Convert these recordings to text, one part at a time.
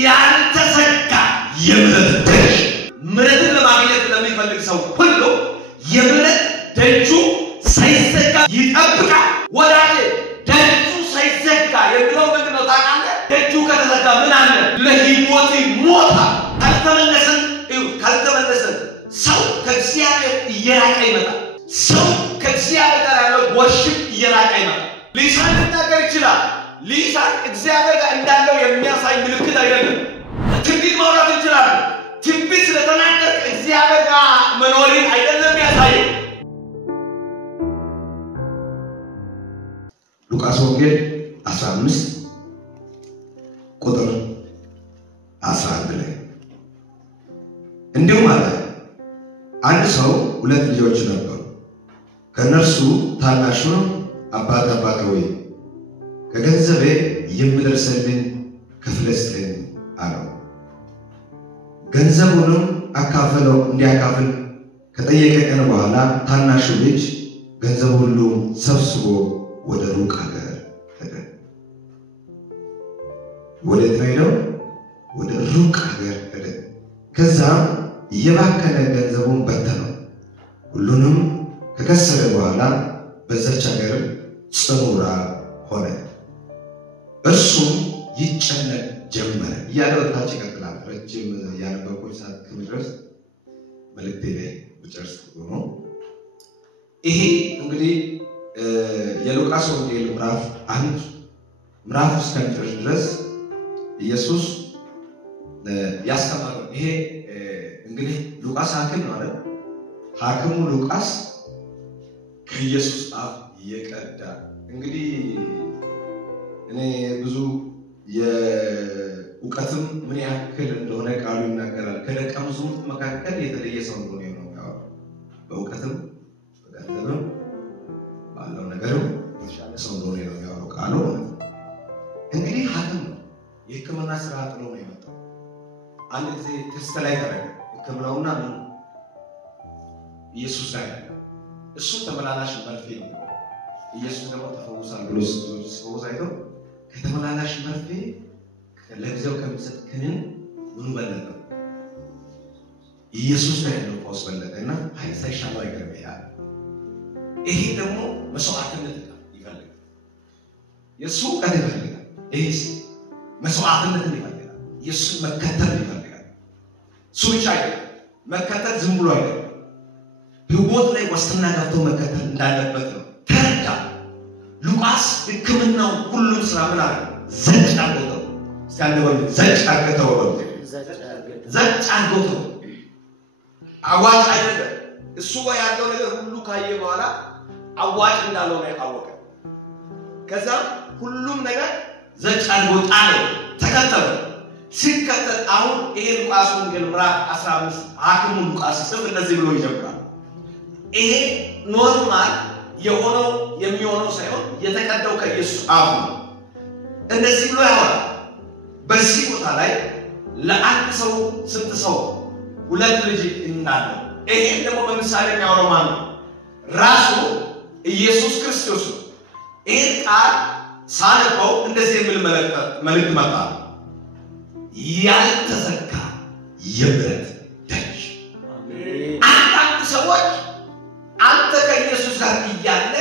ያልተዘጋ የምህረት ደጅ ምህረትን ለማግኘት ለሚፈልግ ሰው ሁሉ የምህረት ደጁ ሳይዘጋ ይጠብቃል። ወዳጄ ደጁ ሳይዘጋ የሚለው ምንድን ነው ታውቃለህ? ደጁ ከተዘጋ ምን አለ? ለህይወት ሞታ ካልተመለሰን ሰው ከእግዚአብሔር እየራቀ ይመጣል። ሰው ከእግዚአብሔር ጋር ያለው ወርሽፕ እየራቀ ይመጣል። ሊሳን ሊናገር ይችላል። ሊሳን እግዚአብሔር ጋር እንዳለው የሚያሳይ ምልክት አይደለም። ትንቢት ማውራት ይችላል። ትንቢት ስለተናገር እግዚአብሔር ጋር መኖርን አይደለም ያሳየው። ሉቃስ ወንጌል 15 ቁጥር 11 ላይ እንዲሁም አለ አንድ ሰው ሁለት ልጆች ነበሩ። ከነርሱ ታናሹ አባት ሆይ ከገንዘቤ የሚደርሰልኝ ክፍል ስጠኝ አለው። ገንዘቡንም አካፈለው። እንዲያካፍል ከጠየቀ ቀን በኋላ ታናሹ ልጅ ገንዘቡ ሁሉ ሰብስቦ ወደ ሩቅ ሀገር ሄደ። ወዴት ነው ሄደው? ወደ ሩቅ ሀገር ሄደ። ከዛም የባከነ ገንዘቡን በተነው። ሁሉንም ከከሰረ በኋላ በዛች ሀገር ጽኑ ራብ ሆነ። እርሱም ይጨነቅ ጀመረ እያለ ወታች ይቀጥላል። ረጅም ያነበብኩት ሰዓት ከመድረስ መልእክቴ ላይ ብጨርስ ነው። ይሄ እንግዲህ የሉቃስ ወንጌል ምዕራፍ 1 ምዕራፍ እስከሚደርስ ድረስ ኢየሱስ ያስተማረው ይሄ እንግዲህ ሉቃስ ሐኪም ነው አይደል? ሐኪሙ ሉቃስ ከኢየሱስ አፍ የቀዳ እንግዲህ እኔ ብዙ የእውቀትም ምን ያክል እንደሆነ ቃሉ ይናገራል። ከደቀ መዛሙርት መካከል የተለየ ሰው እንደሆነ ነው። በእውቀትም በገንዘብም ባለው ነገርም የተሻለ ሰው እንደሆነ ነው የሚያወራው ቃሉ። እንግዲህ ሐኪም ነው። የሕክምና ስራ ጥሎ ነው የመጣው። አንድ ጊዜ ቴስት ላይ ተደረገ ሕክምናውና ምን ኢየሱስ ላይ እሱ ተመላላሽ መርፌ ነው። ኢየሱስ ደግሞ ተፈውሳል ብሎ ሲፈውስ አይተው ከተመላላሽ መርፌ ለጊዜው ከሚሰጥ ክኒን ምን በለጠ? ኢየሱስ ላይ ነው ፈውስ በለጠና ሳይሻለው አይቀርም ይላል። ይሄ ደግሞ መስዋዕትነት ይፈልጋል። የሱ ቀን ይፈልጋል። ይሄ መስዋዕትነት ይፈልጋል። ኢየሱስ መከተል ይፈልጋል። እሱ ብቻ አይደለም መከተል ዝም ብሎ አይደለም። ህይወት ላይ ዋስትና ገብቶ መከተል እንዳለበት ነው ተረዳ። ሉቃስ ሕክምናው ሁሉም ስራ ምን አለ? ዘጭ አድርጎታል። ሲያንደው ዘጭ አድርጎታል። አዋጭ አይደለም። እሱ ጋር ያለው ነገር ሁሉ ካየ በኋላ አዋጭ እንዳለው ነው ያወቀ። ከዛ ሁሉም ነገር ዘጭ አድርጎታል ተከተለ። ሲከተል አሁን ይሄ ሉቃስ ወንጌል ምዕራፍ 15 ሐኪሙ ሉቃስ ጽፍ እንደዚህ ብሎ ይጀምራል። ይሄ ኖርማል የሆነው የሚሆነው ሳይሆን የተቀደው ከኢየሱስ አፍ ነው። እንደዚህ ብሎ ያወራል። በዚህ ቦታ ላይ ለአንድ ሰው ስንት ሰው? ሁለት ልጅ እንዳለው። ይሄን ደግሞ በምሳሌ የሚያወራው ማን ነው? ራሱ ኢየሱስ ክርስቶስ ነው። ይሄን ቃል ሳነበው እንደዚህ የሚል መልእክት መጣ። ያልተዘጋ የምህረት ደጅ። አንዳንድ ሰዎች አንተ ከኢየሱስ ጋር እያለ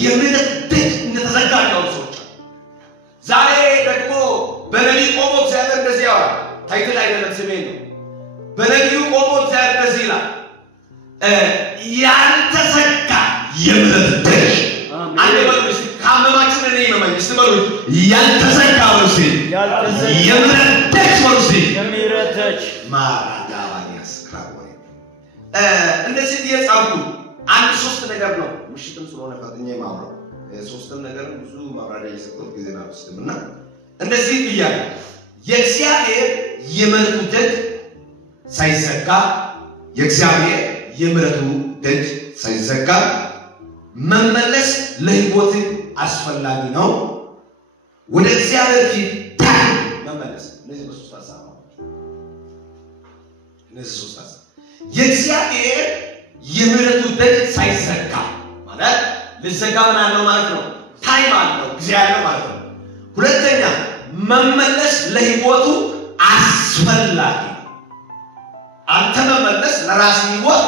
የምህረት ደጅ እንደተዘጋ ነው ሰዎች። ዛሬ ደግሞ በነቢይ ቆሞ እግዚአብሔር እንደዚህ ያወራል። ታይትል አይደለም ስሜ ነው። በነቢዩ ቆሞ እግዚአብሔር እንደዚህ ይላል። ያልተዘጋ የምህረት ደጅ። አንዴ በሉስ ካመማችን እኔ ይመማኝ እስቲ ያልተዘጋ በሉስ የምህረት ደጅ በሉስ የምህረት ደጅ ማራዳባኒያስ ክራቦይ እንደዚህ እየጻፉ አንድ ሶስት ነገር ነው። ምሽትም ስለሆነ ፈጥኜ ማውራው ሶስትም ነገር ብዙ ማብራሪያ እየሰጠሁት ጊዜ ነው አልወስድምና እንደዚህ ይያል የእግዚአብሔር የምህረቱ ደጅ ሳይዘጋ የእግዚአብሔር የምህረቱ ደጅ ሳይዘጋ መመለስ ለሕይወት አስፈላጊ ነው። ወደ እግዚአብሔር ፊት መመለስ እነዚህ ሶስት ሐሳቦች የእግዚአብሔር የምህረቱ ደጅ ሳይዘጋ ማለት ልዘጋ ምን አለው ማለት ነው? ታይም አለው ጊዜ አለው ማለት ነው። ሁለተኛ መመለስ ለህይወቱ አስፈላጊ ነው። አንተ መመለስ ለራስ ህይወት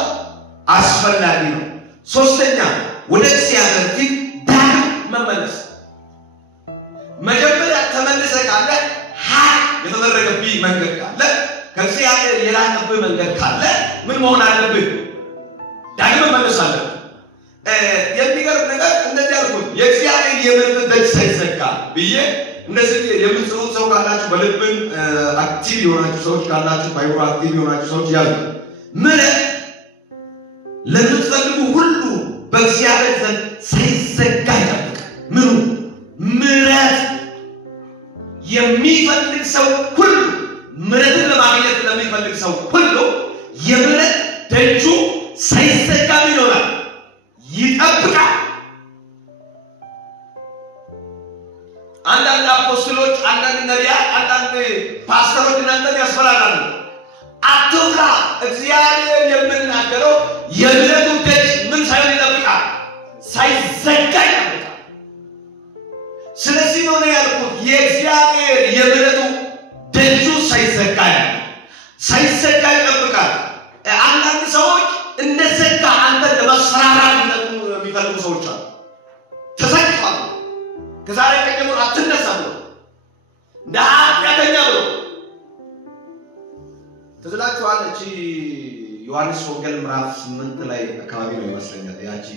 አስፈላጊ ነው። ሶስተኛ ወደ እግዚአብሔር ፊት ዳግም መመለስ። መጀመሪያ ተመልሰ ካለ የተደረገብህ መንገድ ካለ ከእግዚአብሔር የራቀብህ መንገድ ካለ ምን መሆን አለብህ? ዳግም መመለስ አለብህ። የሚገርም ነገር እንደዚህ አልኩት። የእግዚአብሔር የምህረት ደጅ ሳይዘጋ ብዬ እነዚህ የምትጽፉት ሰው ካላችሁ በልብን አክቲቭ የሆናችሁ ሰዎች ካላችሁ ባይሮ አክቲቭ የሆናችሁ ሰዎች ያዙ። ምህረት ለምትፈልጉ ሁሉ በእግዚአብሔር ዘንድ ሳይዘጋ ይጠብቃል። ምኑ? ምህረት የሚፈልግ ሰው ሁሉ ምህረትን ለማግኘት ለሚፈልግ ሰው ሁሉ የምህረት ደጁ ሳይዘጋ ይኖራል፣ ይጠብቃል። አንዳንድ አፖስቶሎች፣ አንዳንድ ነቢያት፣ አንዳንድ ፓስተሮች እናንተን ያስፈራራሉ። አትፍራ፣ እግዚአብሔር የምናገረው የምህረቱ ደጅ ምን ሳይሆን ይጠብቃል? ሳይዘጋ ይጠብቃል። ስለዚህ ነው ያልኩት የእግዚአብሔር የምህረቱ ደጁ ሳይዘጋ ሳይዘጋ ይጠብቃል። አንዳንድ ሰዎች እንደዘጋ አንተን ለማስፈራራት የሚፈልጉ ሰዎች አሉ። ተዘግቷል፣ ከዛሬ ቀን ጀምሮ አትነሳም ብሎ እንደ ኃጢአተኛ ብሎ ትዝላችኋል። እቺ ዮሐንስ ወንጌል ምዕራፍ 8 ላይ አካባቢ ነው ይመስለኛል። ያቺ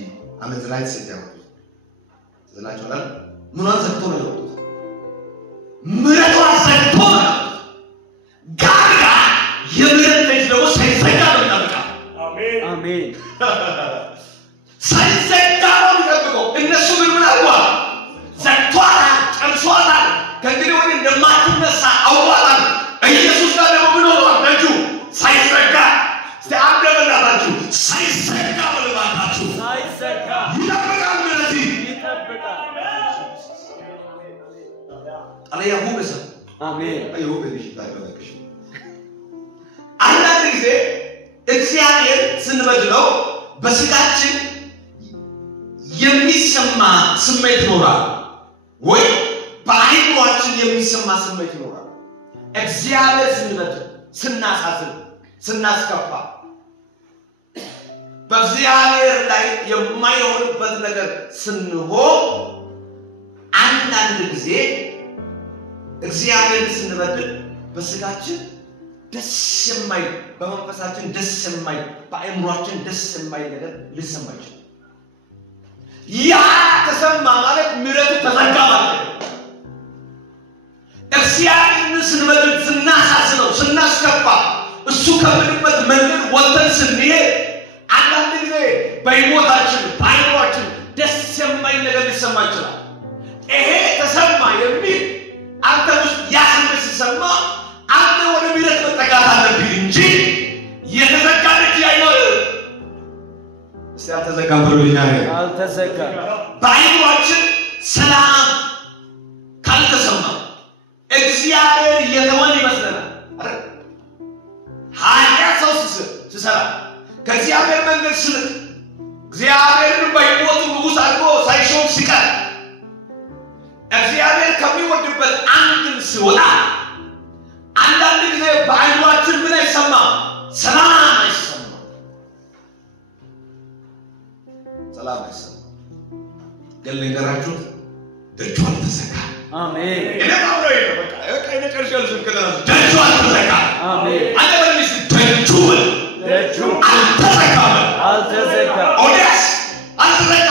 አመንዝራይት ሴት ያወጡት ትዝላችኋል። ምኗን ዘግቶ ነው ያወጡት? ምህረቷን ዘግቶ ነው ያወጡት። ጋጋ የምህረት ደጅ ደግሞ ሳይዘጋ ነው ይጠብቃል። አሜን። ሳይዘጋ ነው የሚጠብቀው። እነሱ ግን ምን አድርገዋል? ዘግቷታል፣ ጨርሷታል። ከእንግዲህ ወዲህ እንደማትነሳ አውቋታል። ኢየሱስ ጋር ደግሞ ምን ሆኗል? ደጁ ሳይዘጋ። እስቲ አንድ በእናታችሁ ሳይዘጋ በልባታችሁ ሳይዘጋ ይጠብቃል። ምህረት ይጠብቃል። አለያ ሁበሰ አሜን። አዩ ሁበሽ ታይበለሽ አንዳንድ ጊዜ እግዚአብሔር ስንበድለው በስጋችን የሚሰማ ስሜት ይኖራል ወይ በአይምሮአችን የሚሰማ ስሜት ይኖራል። እግዚአብሔር ስንበድል፣ ስናሳዝን፣ ስናስከፋ በእግዚአብሔር ላይ የማይሆንበት ነገር ስንሆን አንዳንድ ጊዜ እግዚአብሔር ስንበድል በስጋችን ደስ የማይል፣ በመንፈሳችን ደስ የማይል፣ በአእምሮአችን ደስ የማይል ነገር ሊሰማ ይችላል። ያ ተሰማ ማለት ምህረቱ ተዘጋ ማለት ነው። እግዚአብሔርን ስንበድል፣ ስናሳዝነው፣ ስናስከፋ እሱ ከምንበት መንገድ ወጥተን ስንሄድ አንዳንድ ጊዜ በሕይወታችን በአእምሮአችን ደስ የማይል ነገር ሊሰማ ይችላል። ይሄ ተሰማ የሚል አንተ ውስጥ ያስመስ ሲሰማ አንተ ወደ ምህረት መጠጋት አለብህ እንጂ የተዘጋ ደጅ አይኖርም። እስቲ አልተዘጋ ብሎኛ አልተዘጋ። በአይምሮአችን ሰላም ካልተሰማ እግዚአብሔር የተወን ይመስለናል አይደል? ኃጢአት ሰው ሲሰራ ከእግዚአብሔር መንገድ ስልክ እግዚአብሔርን በሕይወቱ ንጉሥ አድርጎ ሳይሾም ሲቀር እግዚአብሔር ከሚወድበት አንግል ሲወጣ አንዳንድ ጊዜ በአይምሮአችን ምን አይሰማም? ሰላም አይሰማም። ሰላም አይሰማም። ግን ልንገራችሁ ደጁ አልተዘጋ። አሜን። እኔ ማውራው ነው በቃ እኔ ጨርሻለሁ። ደጁ አልተዘጋ። አሜን። አንተ በልስ ደጁ አልተዘጋ። አልተዘጋ። ኦዲያስ አልተዘጋ።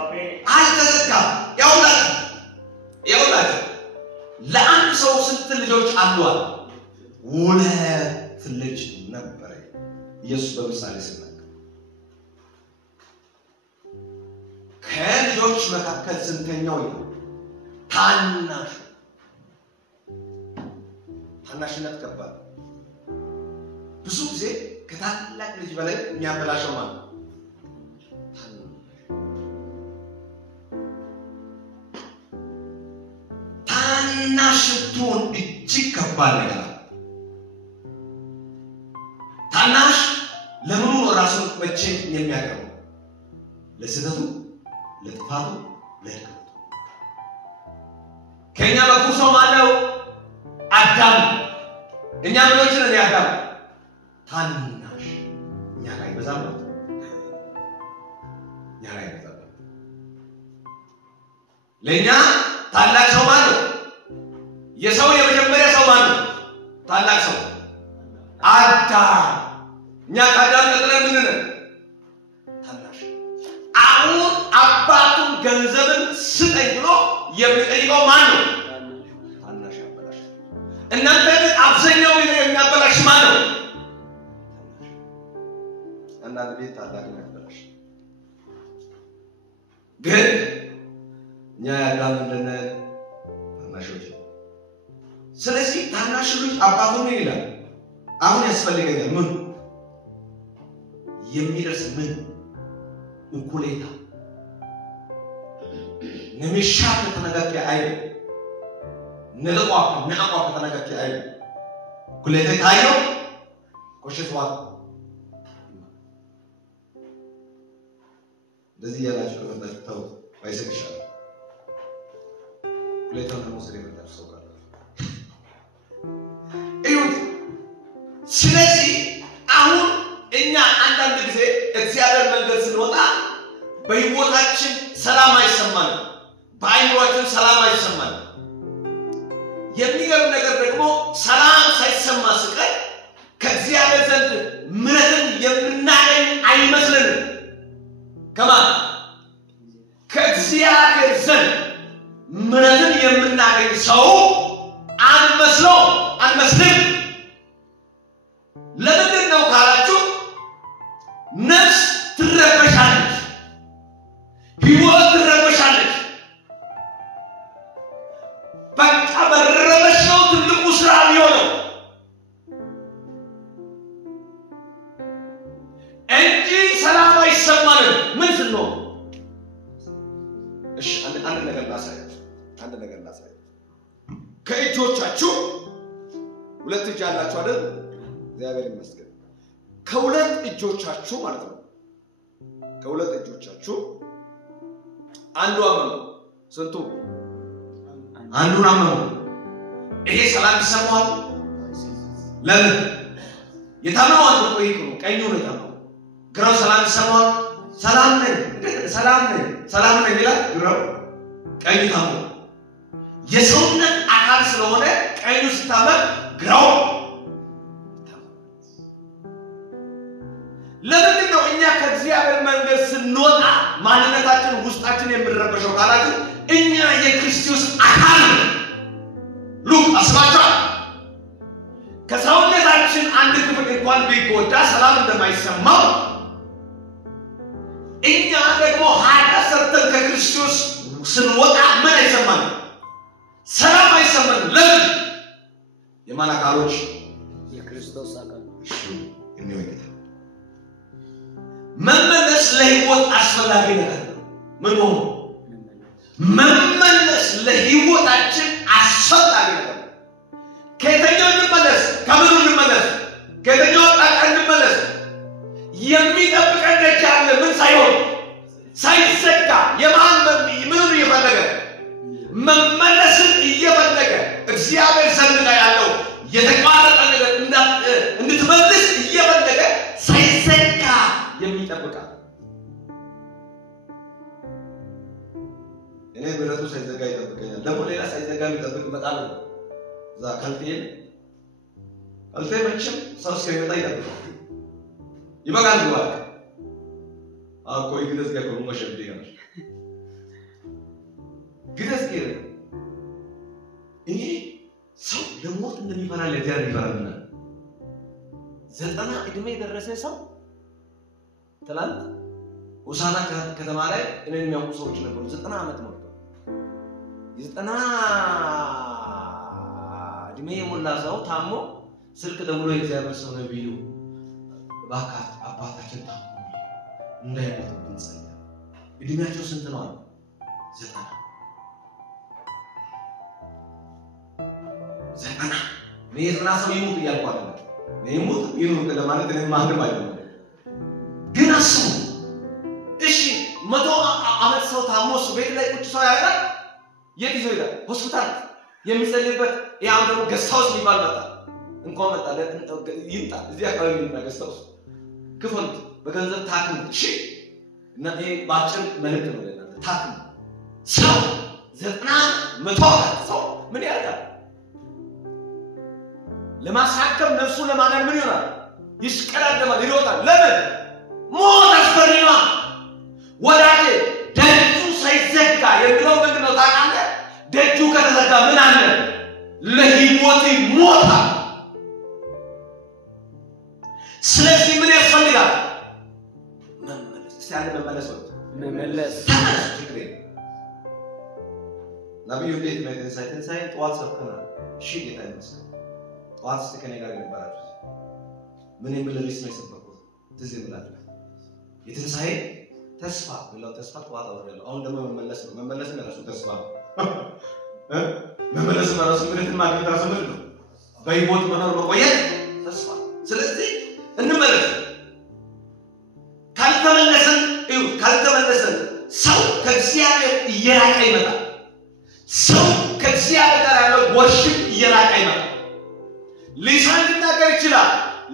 አሜን። አልተዘጋ። ያውላት ለአንድ ሰው ስንት ልጆች አሏል? ሁለት ልጅ ነበረ። ኢየሱስ በምሳሌ ሲናገር ከልጆች መካከል ስንተኛው ይሆን? ታናሹ። ታናሽነት ከባድ። ብዙ ጊዜ ከታላቅ ልጅ በላይ የሚያበላሸው ማለት ነው። ታናሽቱን እጅግ ከባድ ነገር ነው። ታናሽ ለምኑ ነው ራሱን መቼ የሚያቀርበው? ለስህተቱ፣ ለጥፋቱ፣ ለድክመቱ። ከኛ በኩል ሰው ማለው አዳም እኛ ምኖች ነን ያዳም ታናሽ እኛ ላይ በዛም ነው እኛ ላይ በዛም ለኛ ታላቅ ሰው ማን ነው የሰው የመጀመሪያ ሰው ማን ነው ታላቅ ሰው አዳም እኛ ከአዳም ቀጥለን ምን ነን ታናሽ አሁን አባቱን ገንዘብን ስጠኝ ብሎ የሚጠይቀው ማን ነው ታናሽ ያበላሽ እናንተ አብዛኛው የሚያበላሽ ማን ነው አንዳንድ ቤት ታላቅ ያበላሽ ግን እኛ ያዳም እንደነ ታናሾች ስለዚህ ታናሽ ልጅ አባቱ ምን ይላል አሁን ያስፈልገኛል ምን የሚደርስ ምን እኩሌታ ነምሻት ተነጋገ አይደ ነለቋ ተነጋገ አይደ እኩሌታ ታዩ ኮሽቷ ለዚህ ያላችሁ ከመጣው ባይሰክሻል እኩሌታው ነው ሰሪ መጣው ጋር እዩት ስለዚህ አሁን እኛ አንዳንድ ጊዜ እግዚአብሔር መንገድ ስንወጣ በህይወታችን ሰላም አይሰማንም በአይምሮአችን ሰላም አይሰማንም የሚገርም ነገር ደግሞ ሰላም ሳይሰማ ስቀር ከእግዚአብሔር ዘንድ ምሕረትን የምናገኝ አይመስልንም ከማን ከእግዚአብሔር ዘንድ ምሕረትን የምናገኝ ሰው አንመስልም ለምን ነው ካላችሁ ነፍስ ትረበሻለች ህይወት ትረበሻለች በቃ በረበሽ ነው ትልቁ ስራ ሊሆነው እንጂ ሰላም አይሰማንም ምን ነው እሺ አንድ ነገር ላሳያችሁ ከእጆቻችሁ ሁለት እጅ አላችሁ አይደል እግዚአብሔር ይመስገን ከሁለት እጆቻችሁ ማለት ነው ከሁለት እጆቻችሁ አንዱ አመኑ ስንቱ አንዱን አመኑ ይሄ ሰላም ይሰማል ለምን የታመው አንዱ ቆይቶ ቀኙ ነው የታመው ግራው ሰላም ይሰማል ሰላም ነኝ ይላል ግራው ቀኙ ታመው የሰውነት አካል ስለሆነ ቀኙ ሲታመም ግራው ለምን ነው እኛ ከእግዚአብሔር መንገድ ስንወጣ ማንነታችን ውስጣችን የሚረበሸው ካላችሁ እኛ የክርስቶስ አካል ሉክ አስባቻ ከሰውነታችን አንድ ክፍል እንኳን ቢጎዳ ሰላም እንደማይሰማው እኛ ደግሞ ኃጢአት ሰርተን ከክርስቶስ ስንወጣ ምን አይሰማንም ሰላም አይሰማንም ለምን የማን አካሎች የክርስቶስ አካል የሚወጣ መመለስ ለህይወት አስፈላጊ ነገር ነው ምን ነው መመለስ ለህይወታችን አስፈላጊ ነገር ነው ከየትኛው እንመለስ ከምን እንመለስ ከየትኛው ጣጣ እንመለስ የሚጠብቀን ደጅ አለ ምን ሳይሆን ሳይዘጋ የማን ምን እየፈለገ መመለስን እየፈለገ እግዚአብሔር ዘንድ ላይ ያለው የተቋረጠ ነገር እንድትመልስ እየፈለገ ሳይዘጋ የሚጠብቃል እኔ ብለቱ ሳይዘጋ ይጠብቀኛል ደግሞ ሌላ ሳይዘጋ የሚጠብቅ መጣል ነው ዛ ካልቴን መቼም ሰው እስከሚመጣ ይጠብቃል ይበቃል ብሏል አቆይ ግደስ ጋር ቆሞ መሸብድ ይገናል ግደስ ጋር ይሄ ሰው ለሞት እንደሚፈራ ለእግዚአብሔር ይፈራልና 90 እድሜ የደረሰ ሰው ትላንት ሆሳና ከተማ ላይ እኔን የሚያውቁ ሰዎች ነበሩ 90 ዓመት ነው 90 እድሜ የሞላ ሰው ታሞ ስልክ ደውሎ የእግዚአብሔር ሰው ነው ቢሉ ባካት አባታችን ታሞ እንዳይሞትብን ጸልያ እድሜያቸው ስንት ነው 90 ለየትና ሰው ይሞት እያልኳለ ለይሞት ይኑር ለማለት እኔ ማህደም አይደለም ግን አስቡ እሺ 100 ዓመት ሰው ታሞ ቤት ላይ ቁጭ ሰው ያያል የት ይዞ ይላል ሆስፒታል የሚጸልይበት ያው ደግሞ ገስታውስ የሚባል መጣ እንኳን መጣ ይምጣ እዚህ አካባቢ ይምጣ ገስታውስ ክፍል በገንዘብ ታክም እሺ እና ይሄ ባጭር መልእክት ነው ለእናንተ ታክም ሰው 90 ሰው ምን ያደርጋል ለማሳከም ነፍሱ ለማዳን ምን ይሆናል ይሽቀዳደማል ይሮጣል ለምን ሞት አስፈሪማ ወዳጄ ደጁ ሳይዘጋ የሚለው ምንድነው ታውቃለህ ደጁ ከተዘጋ ምን አለ ለህይወት ሞታ ስለዚህ ምን ያስፈልጋል መመለስ ሲያለ መመለስ ትክክል ነብዩ እንዴት መተንሳይተን ሳይ ጧት ሰብከናል እሺ ጌታ ይመስገን ጧት ከኔ ጋር ነበራችሁ ምን የሚልልስ ነው የሰበኩት ትዝ ይላችሁ የተንሳይ ተስፋ ብለው ተስፋ ጧት አወራለሁ አሁን ደግሞ መመለስ ነው ተስፋ መመለስ ማለት ምንድን ማለት ራሱ ምንድን ነው በህይወት መኖር መቆየት ተስፋ ስለዚህ እንመለስ ካልተመለሰን ሰው ከእግዚአብሔር እየራቀ ይመጣል ሰው ከእግዚአብሔር ጋር ያለው ወርሽፕ እየራቀ ይመጣል ሊሳን ሊናገር ይችላል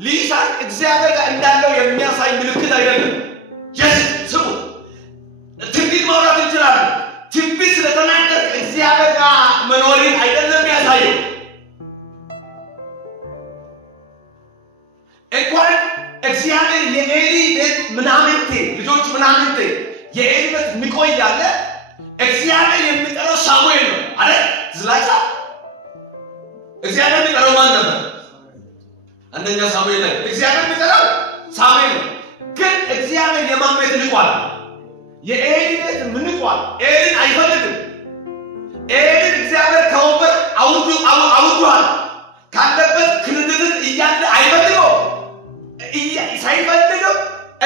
ሊሳን እግዚአብሔር ጋር እንዳለው የሚያሳይ ምልክት አይደለም ስሙ ትንቢት ማውራት ይችላል ትንቢት ስለተናገር እግዚአብሔር ጋር መኖርን አይደለም ያሳየው እንኳን እግዚአብሔር የኤሊ ቤት ምናምንቴ ልጆች ምናምንቴ የኤሊ ቤት ንቆይ ያለ እግዚአብሔር የሚጠራው ሳሙኤል ነው አይደል ዝላቻ እግዚአብሔር የሚጠራው ማን ነበር አንደኛ ሳሙኤል ላይ እግዚአብሔር የሚጠራው ሳሙኤል ነው ግን እግዚአብሔር የማን ቤት ንቋል የኤሊ ቤት ምን ንቋል ኤሊን አይፈልግም ኤሊን እግዚአብሔር ከወንበር አውጥቷል ካለበት ክልልን እያለ አይፈልገው ሳይፈልገው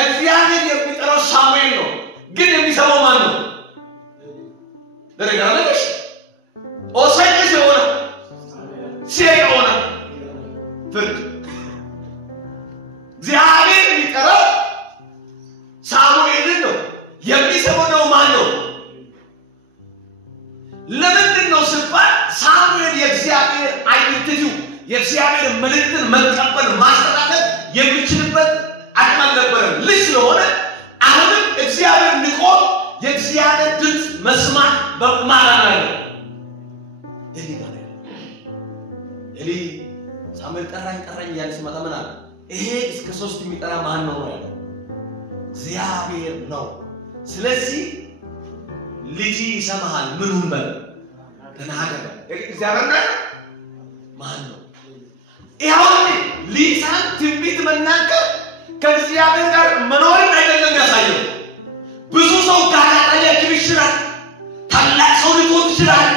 እግዚአብሔር የሚጠራው ሳሙኤል ነው ግን የሚሰማው ማን ነው ለነገራለሽ ኦሳይስ የሆነ ሲያየውና ፍርድ እግዚአብሔር የሚጠራው ሳሙኤልን ነው የሚሰማው ማን ነው ለምንድን ነው ሲባል ሳሙኤል የእግዚአብሔር አይደንቲቲው የእግዚአብሔር መልእክትን መቀበል ማስተላለፍ የሚችልበት አቅም አልነበረም ልጅ ስለሆነ አሁንም እግዚአብሔር ንቆ የእግዚአብሔር ድምፅ መስማት በማራና ነው ኤሊ ሳሙኤል ጠራኝ ያለ ሲመጣ ምን አለ ይሄ እስከ 3 የሚጠራ ማን ነው ያለው እግዚአብሔር ነው ስለዚህ ልጅ ይሰማሃል ምኑን በል ተናገር እግዚአብሔር ነው ማን ነው ይሄው ሊሳን ትንቢት መናገር ከእግዚአብሔር ጋር መኖርን አይደለም ያሳየው ብዙ ሰው ጋር ያለ ይችላል ታላቅ ሰው ሊሆን ይችላል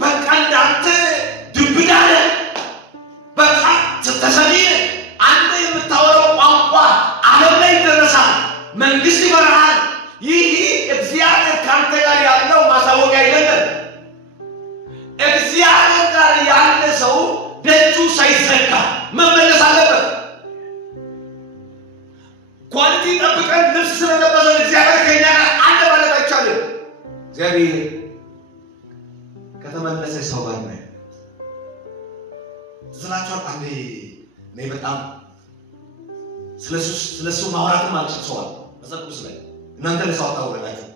በቃ እንዳንተ ድብዳለ በቃ ተሰሚነ አንተ የምታወራው ቋንቋ ዓለም ላይ ደረሳል መንግስት ይመራል ይህ እግዚአብሔር ካንተ ጋር ያለው ማሳወቂያ አይደለም እግዚአብሔር ጋር ያለ ሰው ደጁ ሳይዘጋ መመለስ አለበት ኳሊቲ ጠብቀን ልብስ ስለለበሰ እግዚአብሔር ከኛ ጋር አንድ ማለት አይቻልም እግዚአብሔር ከተመለሰ ሰው ጋር ነው ዝላቻው አንዴ ነው በጣም ስለሱ ማውራት ማለት ነው መጽሐፍ ላይ እናንተ ለሰው ታውቃላችሁ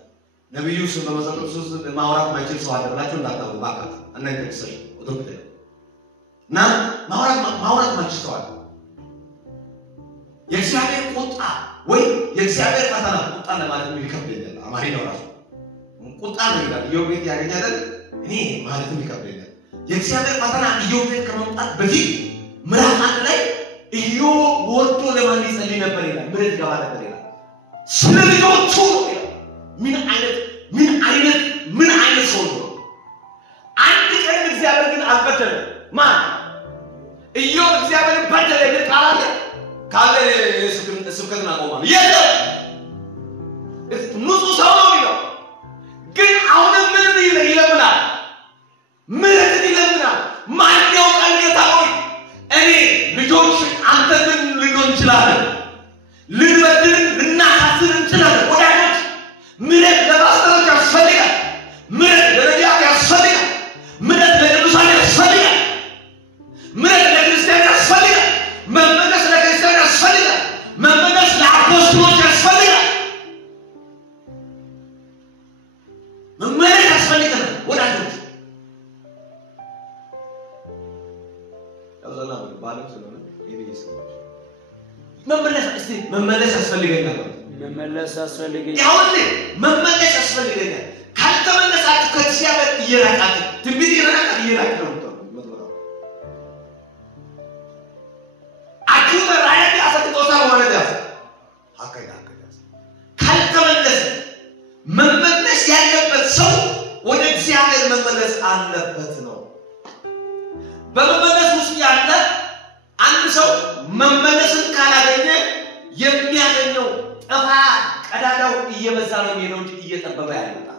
ነብዩ ስለ መጽሐፍ ቅዱስ ማውራት ማይችል ሰው አደረላችሁ እንዳታው ባካት እናንተ ተሰለ ወጥቶ እና ማውራት ማይችል ሰው አለ የእግዚአብሔር ቁጣ ወይ የእግዚአብሔር ፈተና ቁጣ ለማለት ነው ይከብደኛል አማርኛው ራሱ ቁጣ ነው ይላል ኢዮቤት ያገኛል እኔ ማለትም ይከብደኛል የእግዚአብሔር ፈተና ኢዮቤት ከመምጣት በፊት ምዕራፍ 1 ላይ ኢዮብ ወርዶ ለማን ይጸልይ ነበር ይላል ምሕረት ይገባ ነበር ይላል ስለልጆቹ ምን አይነት ሰው ነው አንድ ቀን እግዚአብሔር ግን አልበደለም ማን ኢዮብ እግዚአብሔር በደለ ለቃላለ ካለ ስብከትና ቆማል የለም ንጹህ ሰው ነው ይላል ግን አሁን ምን ይለምናል ምሕረት ይለምናል ማን ያውቃል ጌታዬ እኔ ልጆች አንተ ግን ልንሆን እንችላለን ልንበድል ልናሳስር እንችላለን ወዳጆች ምሕረት ለማስተላለፍ ያስፈልጋል ምሕረት ለነቢያት ያስፈልጋል ምሕረት ለቅዱስ አዘና ባለም ስለሆነ ይሄን ይሰማል መመለስ እስቲ መመለስ ያስፈልገኛል መመለስ ያስፈልገኛል ያውልህ መመለስ ያስፈልገኛል ካልተመለሳችሁ ከእግዚአብሔር እየራቃችሁ ትንቢት እየራቃችሁ ነው የምትመጣው አጁ በራይት ያሰጥቶታ ማለት ያስ አካይዳ ካልተመለሰ መመለስ ያለበት ሰው ወደ እግዚአብሔር መመለስ አለበት ነው በመመለስ ውስጥ ያለ አንድ ሰው መመለስን ካላገኘ የሚያገኘው ጠፋ ቀዳዳው እየበዛ ነው የሚለው እንጂ እየጠበበ ያለውታ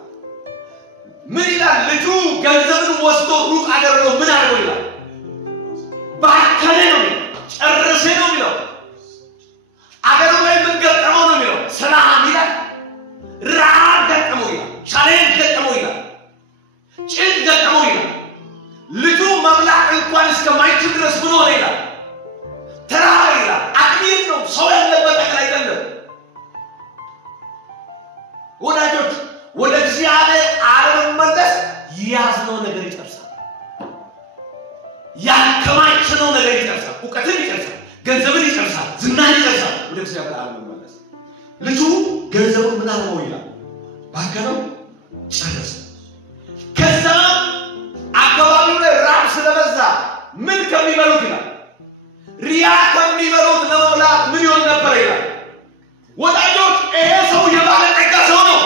ምን ይላል ልጁ ገንዘብን ወስዶ ሩቅ አገር ነው ምን አድርጎ ይላል ባከለ ነው ጨርሰ ነው የሚለው አገሩ ላይ ምን ገጠመው ነው የሚለው ሰላም ይላል ረሃብ ገጠመው ይላል ቻሌንጅ ገጠመው ይላል ጭንቅ ገጠመው ይላል ልጁ መብላት እንኳን እስከማይችል ድረስ ምን ሆነ ይላል ተራራ ይላል አክሊል ነው ሰው ያለበት አገር አይደለም ወዳጆች ወደ እግዚአብሔር አለመመለስ ያዝነው ነገር ይጨርሳል ያከማችነው ነገር ይጨርሳል ዕውቀትን ይጨርሳል ገንዘብን ይጨርሳል ዝናን ይጨርሳል ወደ እግዚአብሔር አለመመለስ ልጁ ገንዘቡን ምን አለው ይላል ባከነው ጨረሰ ከዛ አካባቢው ላይ ራብ ስለበዛ ምን ከሚበሉት ይላል ሪያ ከሚበሉት ለመብላት ምን ይሆን ነበር ይላል ወዳጆች ይሄ ሰው የባለ ጠጋ ሰው ነው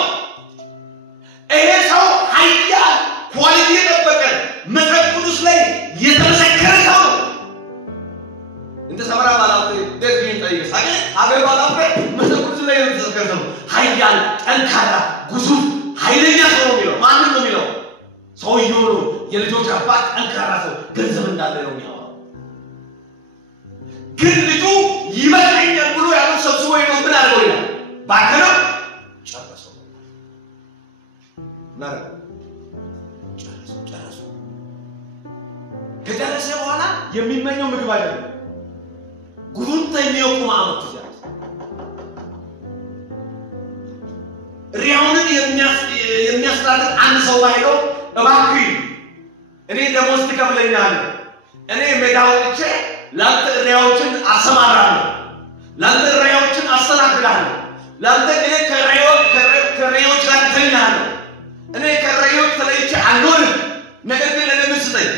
ይሄ ሰው ኃያል ኳሊቲ የጠበቀ መጽሐፍ ቅዱስ ላይ የተመሰከረ ሰው ነው እንደ ሰመራ ባላውት ደስቢን ጠይቀስ አገር ባላውት መጽሐፍ ቅዱስ ላይ የተመሰከረ ሰው ኃያል ጠንካራ ግዙፍ ኃይለኛ ሰው ነው የሚለው ማንም ነው የሚለው ሰውየው ነው የልጆች አባት ጠንካራ ሰው ገንዘብ እንዳለ ነው የሚያወራው ግን ልጁ ይበቃኛል ብሎ ያለው ሰብስቦ ነው ምን አድርጎ ይላል ባከነው ጨረሰው ናረ ጨረሰው ከጨረሰ በኋላ የሚመኘው ምግብ አይደለም ጉዱን ተሚው ቁማምት ይላል ሪያውንን የሚያስተዳድር አንድ ሰው ባይለው እባክህ እኔ ደሞዝ ትከፍለኛለህ እኔ ሜዳውንቼ ላንተ ሪያዎችን አሰማራለሁ ላንተ ሪያዎችን አስተናግዳለሁ ላንተ እኔ ከሪያዎች ጋር ተኛለሁ እኔ ከሪያዎች ተለይቼ አልኖርም ነገር ግን ለምን ስጠኝ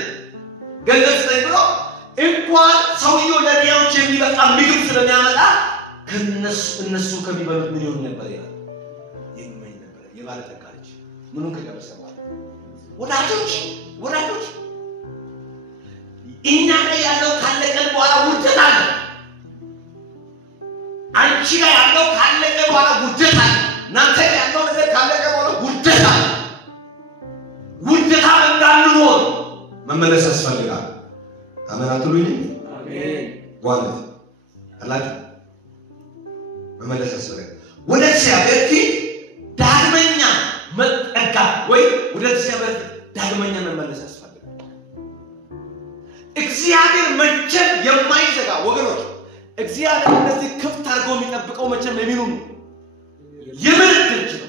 ገንዘብ ስጠኝ ብሎ እንኳን ሰውየው ለሪያዎች የሚበቃ ምግብ ስለሚያመጣ እነሱ ከሚበሉት ምን ይሆን ነበር ይላል የሚመኝ ነበር የባለ ጠጋች ምኑን ከጨረሰ ወዳጆች እኛ ላይ ያለው ካለቀን በኋላ ውርደት አለ አንቺ ላይ ያለው ካለቀ በኋላ ውርደት አለ እናንተ ላይ ያለው ነገር ካለቀ በኋላ ውርደት አለ ውርደታ እንዳንኖር መመለስ ያስፈልጋል አሜን አትሉኝ አሜን ዋለት አላህ መመለስ ያስፈልጋል ወደ እግዚአብሔር ፊት ዳግመኛ መጠጋ ወይ ወደ እግዚአብሔር ዳግመኛ መመለስ ያስፈልጋል እግዚአብሔር መቼም የማይዘጋ ወገኖች እግዚአብሔር እንደዚህ ክፍት አድርጎ የሚጠብቀው መቼም ለሚኑ የምርጥጭ ነው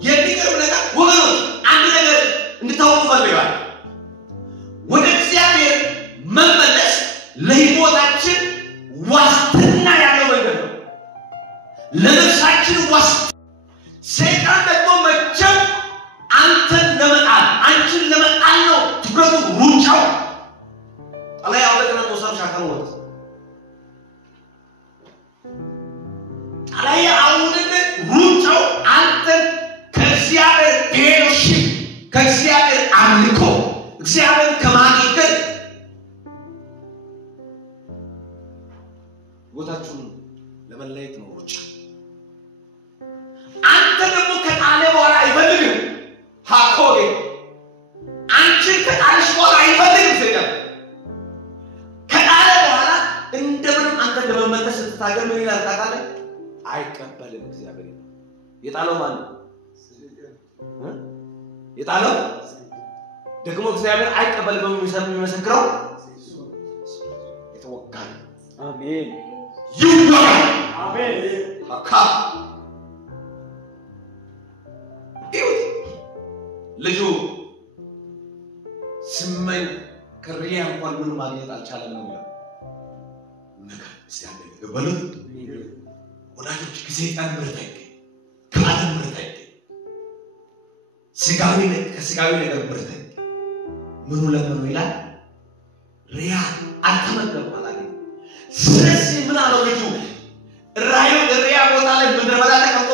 የሚገርም ነገር ወገኖች አንድ ነገር እንድታውቁ ፈልጋለሁ ወደ እግዚአብሔር መመለስ ለሕይወታችን ዋስትና ያለው መንገድ ነው ለነፍሳችን ዋስትና ሰይጣን ደግሞ መቼም አንተን ለመጣል አንቺን ለመጣል ነው ትኩረቱ ሩጫው አላይ አውለቀና ተወሳም ሻካን ወጥ አላይ አውለቀ ሩጫው አንተን ከእግዚአብሔር ፌሎሺፕ ከእግዚአብሔር አምልኮ እግዚአብሔር ከማገልገል ቦታችሁን ለመለየት ነው ሩጫ አንተ ደግሞ ከጣለ በኋላ አይፈልግም ሃኮጌ አንቺ ከጣልሽ በኋላ አይፈልግም ሰይጣን ከጣለ በኋላ እንደምንም አንተ ለመመለስ ስትታገል ምን ይላል ታውቃለህ አይቀበልም እግዚአብሔር የጣለው ማን ነው የጣለው ደግሞ እግዚአብሔር አይቀበልም የሚመሰክረው የተወጋ አሜን ይወጋ አሜን ሃካ ልጁ ስመኝ ከሪያ እንኳን ምን ማግኘት አልቻለም ነው የሚለው ነገር ሲያለ ገበሉት ወዳጆች ከሰይጣን ምርታይ ከዓለም ምርታይ ስጋዊ ነገር ምርታይ ምኑ ለምኑ ይላል ሪያ አልተመገብ ማለት ስለዚህ ምን አለው ልጁ ራዩ ሪያ ቦታ ላይ ምድረበዳ ተቀምጦ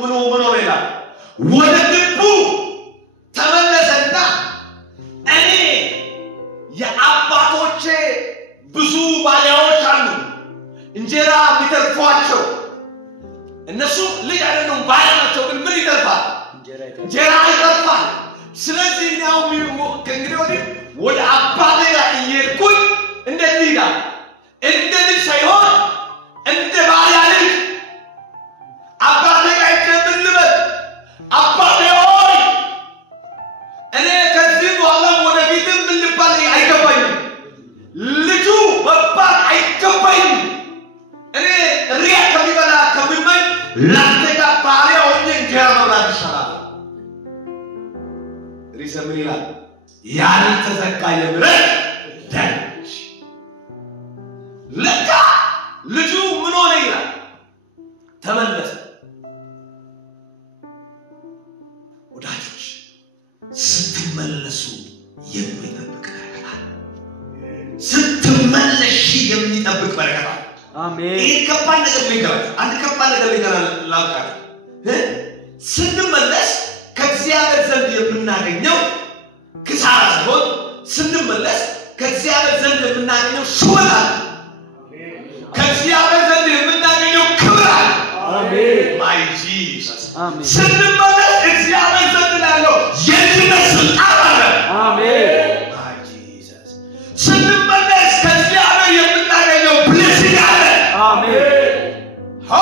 ምኑ ይላል ወደ ልቡ ተመለሰና እኔ የአባቶቼ ብዙ ባሪያዎች አሉ እንጀራ ቢተርፏቸው እነሱ ልጅ አይደሉም ባሪያ ናቸው ግን ምን ይተርፋል እንጀራ ይተርፋል ስለዚህ ነው ከእንግዲህ ወደ አባቴ ጋር እየሄድኩኝ እንደዚህ ይላል እንደ ልጅ ሳይሆን እንደ ባሪያ ልጅ አባቴ ጋር ልበል አባቴ ሆይ እኔ ከዚህ በኋላ ወደፊትም ምን ልባል አይገባኝም ልጁ መባል አይገባኝም እኔ ሪያ ከሚበላ ከሚመኝ ላንተ ጋር ባሪያ ሆኜ እንጀራ መብላት ይሻላል ሪሰምን ይላል ያልተዘጋ የምሕረት ደጅ ለካ ልጁ ምን ሆነ ይላል ተመለሰ ወዳጆች ስትመለሱ የሚጠብቅ በረከት ስትመለሽ የሚጠብቅ በረከት አሜን ይሄ ከባድ ነገር ሊገባ አንድ ከባድ ነገር ሊገባ ላውቃት ስንመለስ ከእግዚአብሔር ዘንድ የምናገኘው ክሳራ ሳይሆን ስንመለስ ከእግዚአብሔር ዘንድ የምናገኘው ሹመት አለ ከእግዚአብሔር ዘንድ የምናገኘው ክብር አለ አሜን ማይ ጂሰስ አሜን ስንመለስ እግዚአብሔር ዘንድ ያለው የክብር ስልጣን አለ አሜን ማይ ጂሰስ ስንመለስ ከእግዚአብሔር የምናገኘው ብሌሲንግ አለ አሜን ሆ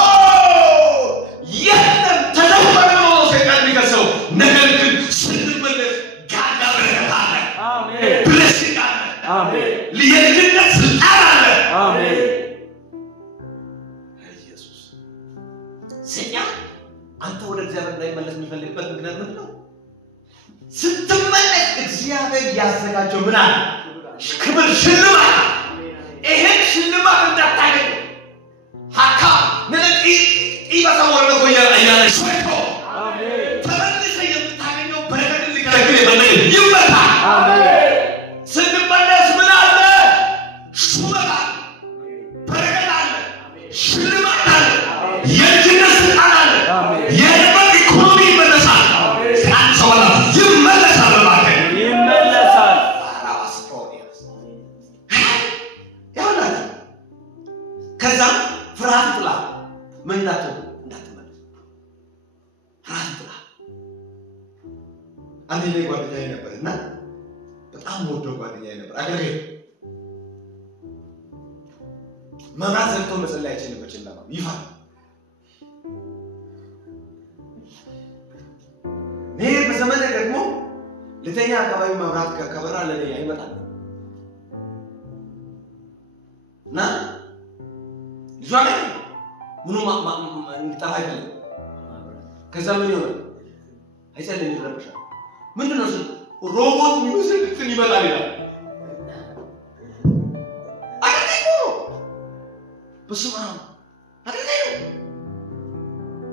የለም ተደፈረ ነው ሰይጣን ቢከሰው ነገር ግን ስንመለስ ጋጋ በረከት አለ አሜን ብሌሲንግ አለ አሜን ለየክብር ስልጣን አለ አሜን ኢየሱስ ሰይጣን አንተ ወደ እግዚአብሔር እንዳይመለስ የሚፈልግበት ምክንያት ምንድን ነው ስትመለስ እግዚአብሔር ያዘጋጀው ምን አለ ክብር ሽልማት ይሄን ሽልማት እንዳታገኝ ሀካ ነለቂ ይበሰወር ነው ያያለ ሸይቶ አሜን ተመልሰ የምታገኘው በረከት ሊከለክል የመለይ ይመታ አሜን ስንመለስ ምን አለ ሹመት አለ በረከት አለ ሽልማት አለ የክብር ስልጣን አለ የህይወት ኢኮኖሚ ይመለሳል አንድ ሰው አለ ይመለሳል ማለት ይመለሳል አራስፖዲያስ ያውና ከዛ ፍርሃት ጥላ ምን እንዳትመለስ ፍርሃት ጥላ አንዴ ላይ ጓደኛዬ ነበርና በጣም ወዶ ጓደኛዬ ነበር አገሬ መብራት ዘግቶ መጸለይ አይችልም በጨለማ ይፋ ይሄ በዘመነ ደግሞ ለተኛ አካባቢ መብራት ከበራ ለኔ አይመጣም እና ዟለ ምኑ እንዲጠፋ አይፈልግም ከዛ ምን ይሆናል አይጸልይም ይረብሻል ምንድነው ሮቦት የሚመስል እንትን ይመጣል ይላል አገኘው በስመ አብ አገኘው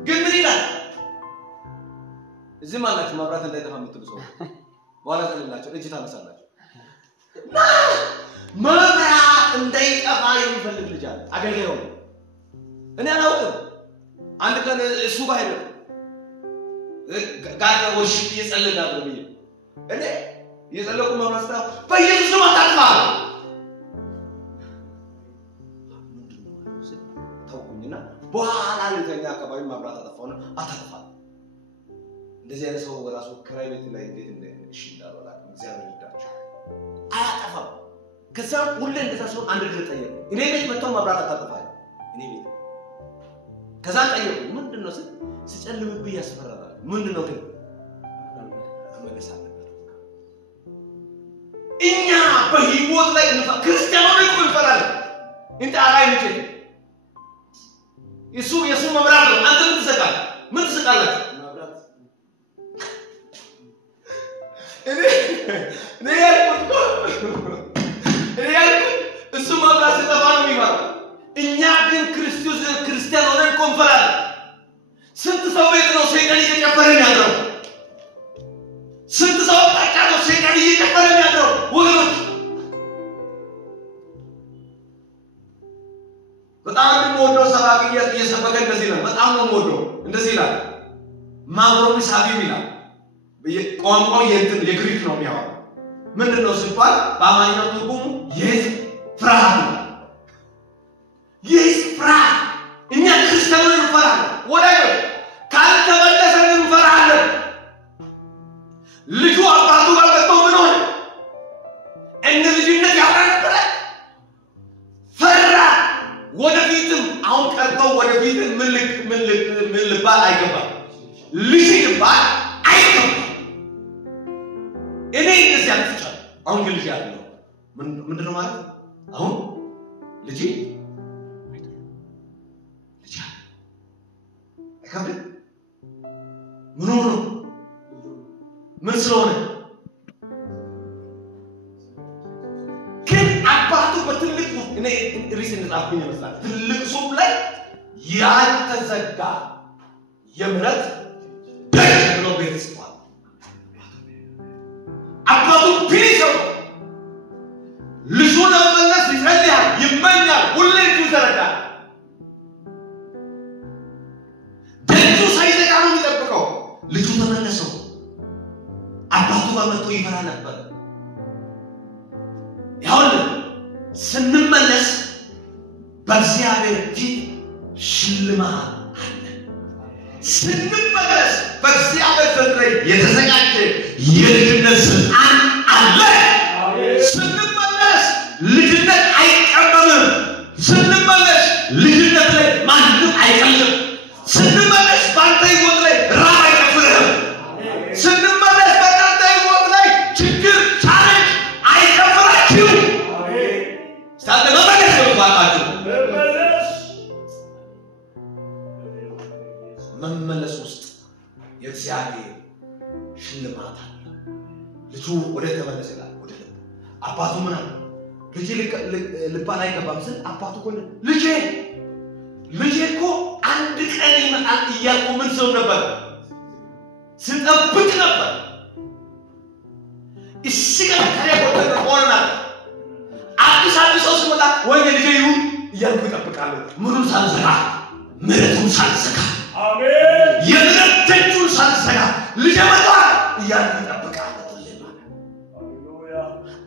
ግን ምን ይላል እዚህ ማለት መብራት እንዳይጠፋ የምትሉ ሰው በኋላ ተልላችሁ እጅ ታነሳላችሁ መብራት እንዳይጠፋ የሚፈልግ ልጅ አለ አገልጋዩ እኔ አላውቅም አንድ ቀን እሱ ጋር ሄደ ጋር ወሽ እየጸለዳለ ነው እኔ እየጸለኩ መብራት ስራ በኢየሱስ ስም አታጥፋ ታውቁኝና በኋላ ለተኛ አካባቢ መብራት አጠፋውና አታጥፋ እንደዚህ አይነት ሰው ወራሱ ክራይ ቤት ላይ እንዴት እንደሽ እንዳወራ እግዚአብሔር ይርዳችሁ አያጠፋም ከዛ ሁሉ እንደዛ ሰው አንድ ልጅ ጠየቀ እኔ ቤት መጥቶ መብራት አታጥፋኝ እኔ ቤት ከዛ ጠየቁ ምንድነው ሲጨልምብኝ ያስፈራራል ምንድነው ግን አመለሳለ እኛ በህይወት ላይ ክርስቲያኖች እኮ ይፈራሉ እንት አላይ ልጅ የሱ መብራት ነው አንተ ምን ትሰቃለህ እሱ መብራት ሲጠፋ ነው የሚባለው። እኛ ግን ክርስቲያን ሆነን ኮንፈራል። ስንት ሰው ቤት ነው ሰይጣን እየጨፈረን ያለው? ስንት ሰው አቅጣጫ ነው ሰይጣን እየጨፈረን ያለው? ወገኖች በጣም የምወደው ሰባኪ እየሰበከ እንደዚህ ነው። በጣም ነው የምወደው። እንደዚህ ይላል ማብሮሚ ሳቢም ይላል። ቋንቋው የግሪክ ነው የሚያወራው። ምንድነው ሲባል በአማርኛው ትርጉሙ የሕዝብ ፍርሃት ነው። የሕዝብ ፍርሃት። እኛ ክርስቲያኖች እንፈራለን። ወዳጆች ካልተመለሰን እንፈራለን። ልጁ አባቱ ጋር መጥቶ ምን ሆነ? እንደ ልጅነት ያወራ ነበረ። ፈራ። ወደፊትም አሁን ቀርተው ወደፊትም ምን ልባል አይገባም። ልጅ ልባል አይገባም። እኔ እንደዚህ አልፍቻለሁ። አሁን ግን ልጅ ያለው ምንድነው ማለት? አሁን ልጅ አይከብድም። ምን ሆኖ ምን ስለሆነ ግን አባቱ በትልቅ እኔ ሪስን ጻፍኩኝ ይመስላል። ትልቅ ሱቅ ላይ ያልተዘጋ የምሕረት ደጅ ብሎ ቤት ጽፏል። አባቱ ቢሊሰው ልጁ ለመመለስ ይጸልያል፣ ይመኛል፣ ሁሌ እጁ ይዘረጋል። ደጁ ሳይዘጋ ነው የሚጠብቀው። ልጁ ተመለሰው። አባቱ ጋር መጥቶ ይፈራ ነበር። ያውል ስንመለስ በእግዚአብሔር ፊት ሽልማት አለ። ስንመለስ በእግዚአብሔር ዘንድ ላይ የተዘጋጀ የልጅነት ስልጣን አለ። ስንመለስ ልጅነት አይቀበልም። ስንመለስ ልጅነት ላይ ማንም አይቀልም። ስንመለስ ባንተ ሕይወት ላይ ራብ አይከፍልህም። ስንመለስ በእናንተ ሕይወት ላይ ችግር ቻሌንጅ አይከፍላችሁም። ስታንተ መመለስ ነው ባካችሁ። መመለስ ውስጥ የእግዚአብሔር ሽልማት አለ። ልጁ ወደ ተመለሰ ይላል ወደ ልቡ። አባቱ ምን አለ? ልጄ ልባል አይገባም ስል አባቱ እኮ ልጄ እኮ አንድ ቀን ይመጣል እያልኩ ምን ሰው ነበር ስጠብቅ ነበር። እሺ ቀን ታዲያ ቆርጠና አዲስ ሰው ሲመጣ ወይ ልጄ ይሁን እያልኩ እጠብቃለሁ። ምኑን ሳልዘጋ ምሕረቱን ሳልዘጋ የምሕረት ደጁን ሳልዘጋ ልጄ መጣ እያልኩ እጠብቃለሁ።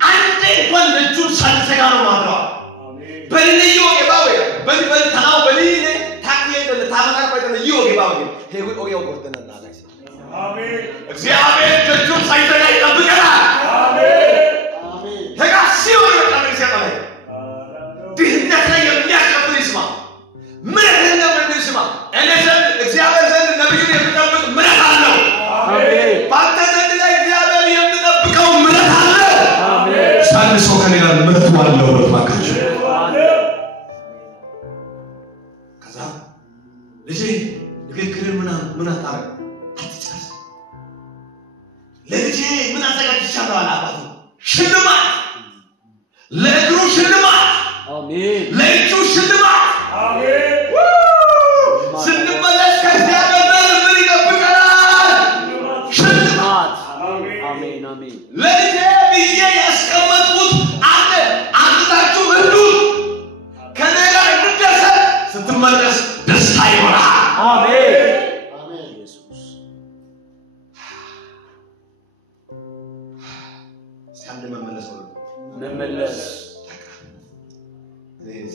አንዴ እንኳን ደጁን ሳልዘጋ ነው ማድረው። በልዩ ወገባው በል ታው በሊኔ ታቂየ ታማና በልዩ ወገባው ሄጉ ወገው ቆርጠና ጋይስ አሜን። እግዚአብሔር ደጁን ሳይዘጋ ይጠብቀናል። አሜን። ተጋሲው ነው ተመልሰናል። ድህነት ላይ የሚያስከፍል ይስማ፣ ምሕረት እንደምን ይስማ። እግዚአብሔር ዘንድ ነብዩን የሚጠብቅ ምሕረት አለው። አሜን። ባንተ ዘንድ ላይ እግዚአብሔር የሚጠብቀው ምሕረት አለ። አሜን። ሳንሶ ከኔ ጋር ምሕረቱ አለው ባካችሁ። ከዛ ልጄ ንግግር ምን አታረግ አትጨርስ። ለልጄ ምን አዘጋጅቻለሁ አለ አባቱ። ሽልማት፣ ለእግሩ ሽልማት፣ አሜን። ለእጁ ሽልማት፣ አሜን። ስንመለስ ከእግዚአብሔር ዘንድ ምን ይጠብቀናል? ሽልማት። አሜን አሜን። ለልጄ ብዬ ያስቀመጥኩት አለ። አንታችሁ እንዱት ከኔ ጋር እንደሰት ስትመለስ ደስታ ይሆናል። አሜን አሜን። ኢየሱስ ሲያንደ መመለስ ነው መመለስ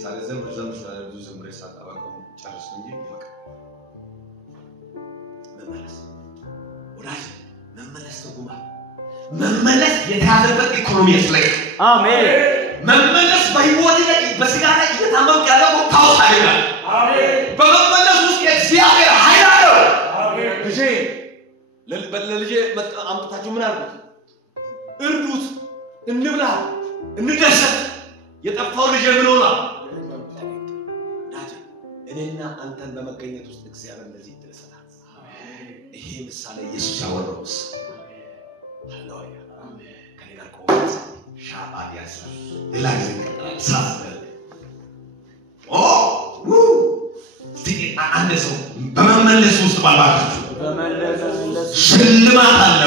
ሳለ ዘምር ሳለ ብዙ ዘምር ሳጣባቀው ጨርስ እንጂ በቃ ወዳጅ መመለስ ተጉማ መመለስ የተያዘበት ኢኮኖሚ ያስለቅ። አሜን። መመለስ በህይወት ላይ በስጋ ላይ እየታመምክ ያለው ታውስ አይደለም። አሜን። በመመለስ ውስጥ የእግዚአብሔር ኃይል አለው። አሜን። ልጄ አምጥታችሁ ምን አልኩት? እርዱት፣ እንብላ፣ እንደሰት። የጠፋው ልጄ ምን ሆኗል? እኔና አንተን በመገኘት ውስጥ እግዚአብሔር እንደዚህ ይደሰታል። ይሄ ምሳሌ ኢየሱስ ያወራው። ሃሌሉያ። አሜን። ከኔ ጋር ቆም ሻባዲያስ ለላግዘ ሳስ አንድ ሰው በመመለስ ውስጥ ባልባታችሁ ሽልማት አለ።